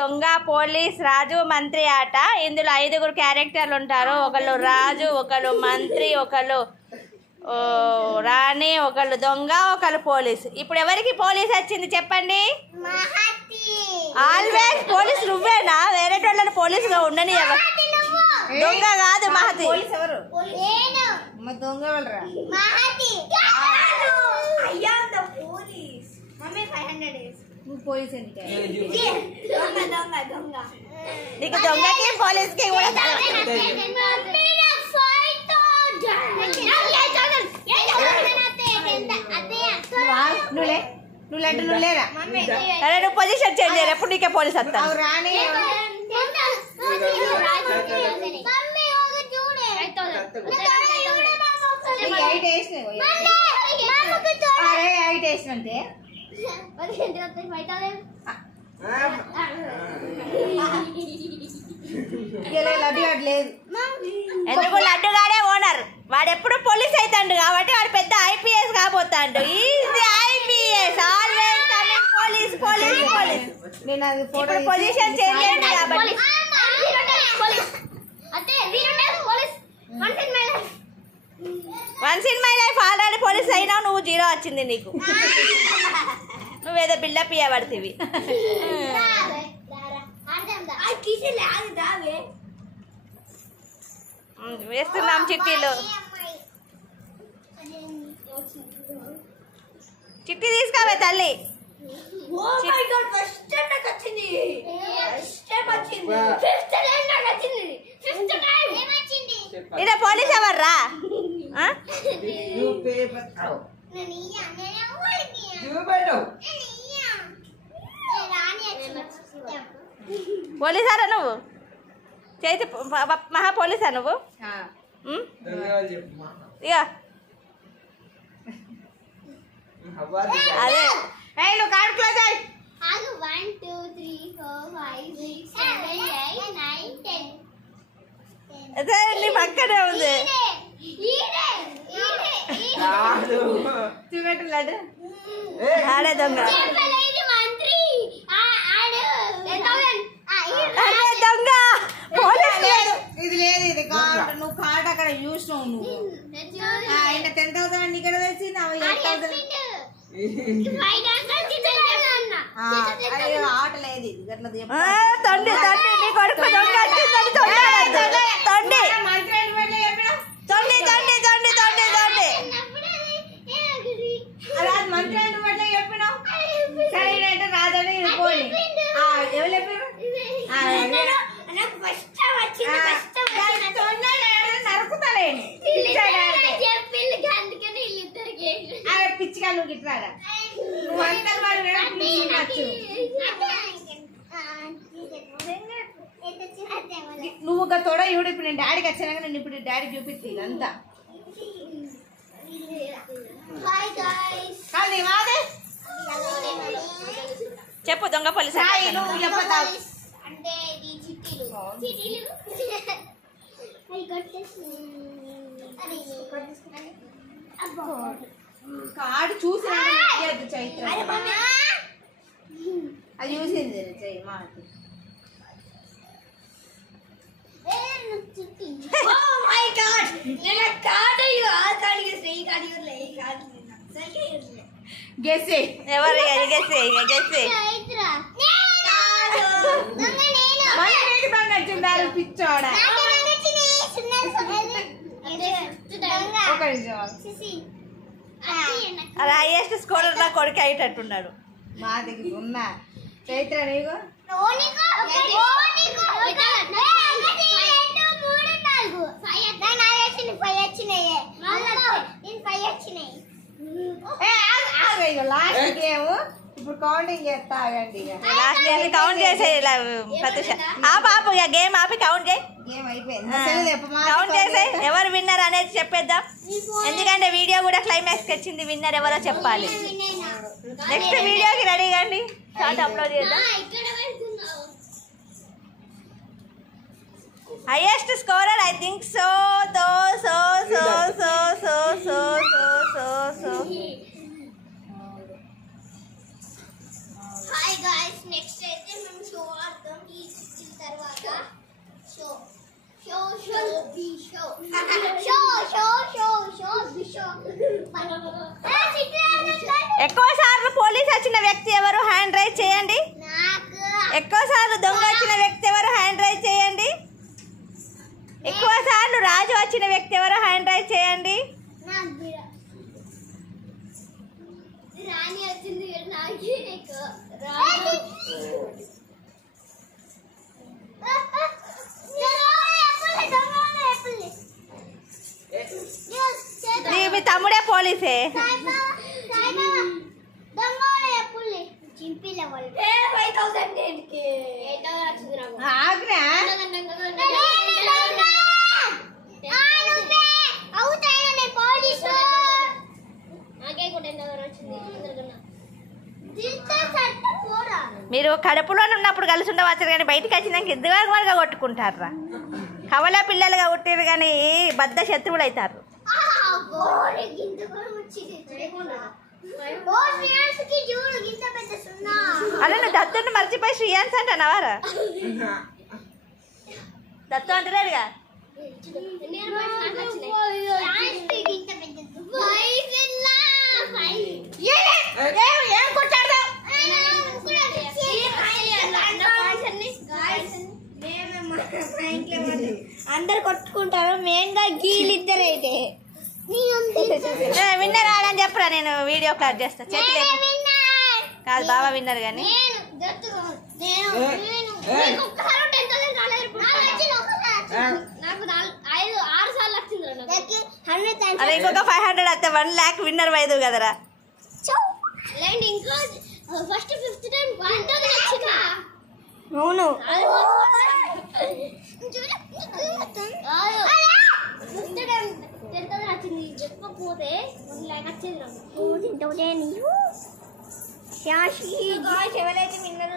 దొంగ పోలీస్ రాజు మంత్రి ఆట. ఇందులో 5 క్యారెక్టర్లు ఉంటారు. ఒకళ్ళు రాజు, ఒకళ్ళు మంత్రి, ఒకళ్ళు రాణి, ఒకళ్ళు దొంగ, ఒకళ్ళు పోలీస్. ఇప్పుడు ఎవరికి పోలీస్ వచ్చింది చెప్పండి? ఆల్వేస్ పోలీస్ నువ్వేనా? వేరే వాళ్ళని పోలీసుగా ఉండని. దొంగ కాదు మహతి. దొంగ వాళ్ళరా పోలీస్ నీకు దొంగకి పోలీస్కి కూడా నువ్వు లేరా? నువ్వు పొజిషన్ చేంజ్ చేయరు. ఎప్పుడు నీకే పోలీస్ వస్తాను. రాణి అంటే లేదు. ఎందుకు? లడ్డుగాడే ఓనర్. వాడు ఎప్పుడు పోలీస్ అవుతాడు కాబట్టి వాడు పెద్ద IPS కాబోతాడు. Easy IPS always police police police. ఇప్పుడు పొజిషన్ చేంజ్ చేయండి కాబట్టి. Once in my life already police అయినావు. నువ్వు 0 వచ్చింది నీకు. నువ్వేదో బిల్డప్ ఇవ్వబడుతుంది. వేస్తున్నాం చిట్టీలు. చిట్టి తీసుకోవే తల్లి. ఇదే పోలీస్ ఎవర్రా? పోలీసారా నువ్వు? చేతి మహా పోలీసా నువ్వు? ఇక అదే నువ్వు కార్డు క్లోజ్ అయ్యి. 1 2 3 4 5 6 7 8 9 10. అదే నీ పక్కనే ఉంది. చూపెట్టలేడు ఆడే దొంగ. దొంగ పోలీస్ లేదు. ఇది లేదు. ఇది కార్డు. నువ్వు కార్డు అక్కడ చూసినావు. నువ్వు 10,000 ఇక్కడ తెచ్చింది. 8,000 ఆట లేదు. ఇది తండ్రి తండ్రి నీ కొడుకు దొంగ వచ్చిందని తండ్రి తండ్రి తండ్రి తండ్రి తండ్రి తండ్రి తండ్రి అలా మంత్రి పట్ల చెప్పినావు. సరే రాజని పోయి ఎవరు చెప్పారు? నరుకుతాలేండి పిచ్చిగా. నువ్వు గిట్లారా నువ్వు అంతా నువ్వు ఒక తోడ ఇవిడు. ఇప్పుడు నేను డాడీకి వచ్చాక నేను ఇప్పుడు డాడీ చూపిస్తుంది అంతా. చెప్పు దొంగ పోలీస్ నువ్వు చెప్పతావు. కార్డు చూసి చైత్ర అది చూసింది చెయ్యి మాట. గెస్ ఎవరు గెస్సే గెస్సే పిచ్చోడ. అలా హైయెస్ట్ స్కోరర్ నా కొడుకు అయ్యేటట్టున్నాడు. మా దగ్గర ఉన్నా చైత్ర నీకు లాస్ట్ గేమ్. ఇప్పుడు కౌంటింగ్ చేస్తా ఆగండి. లాస్ట్ గేమ్ కౌంట్ చేసే ఆ పాప గేమ్ ఆపి కౌంట్ చేయి. గేమ్ అయిపోయింది. కౌంట్ చేసే ఎవరు విన్నర్ అనేది చెప్పేద్దాం. ఎందుకంటే వీడియో కూడా క్లైమాక్స్కి వచ్చింది. విన్నర్ ఎవరో చెప్పాలి. నెక్స్ట్ వీడియోకి రెడీ కండి. షార్ట్ అప్లోడ్ చేద్దాం. Highest scorer I think so so so so so so so so so Hi guys, next అయితే మేము షో ఆడతాం. ఎక్కువ సార్లు పోలీస్ వచ్చిన వ్యక్తి ఎవరు? హ్యాండ్ రైజ్ చేయండి. ఎక్కువ సార్లు దొంగ వచ్చిన వ్యక్తి ఎవరు? హ్యాండ్ రైజ్ చేయండి. ఎక్కువ సార్లు రాజు వచ్చిన వ్యక్తి ఎవరు? హ్యాండ్ రైజ్ చేయండి. రాణి వచ్చింది మీ తమ్ముడే పోలీసే. మీరు కడుపులో ఉన్నప్పుడు కలిసి ఉండవచ్చు కానీ బయటికి వచ్చినాక ఇద్దరుగా కొట్టుకుంటారా? కవల పిల్లలుగా పుట్టారు కానీ బద్ద శత్రువులు అవుతారు. అదే నువ్వు దత్తుని మర్చిపోయి శ్రీయాన్స్ అంటున్నావారా? దత్తు అంటలేడుగా. అందరు కొట్టుకుంటారు, మెయిన్ గా గీలిద్దరైతే విన్నర్ ఆడని చెప్పరా? నేను వీడియో క్లాస్ చేస్తా. చేతి కాదు బాబా విన్నర్ కానీ అరే ఇంకొక 500 వస్తే 1 lakh విన్నర్ వైదు కదరా. ఇంకో ఫస్ట్ 5th టైం 1000 వచ్చిందా? అవును. చెప్పకపోతే 1 lakh వచ్చేది. ఎవరైతే విన్నర్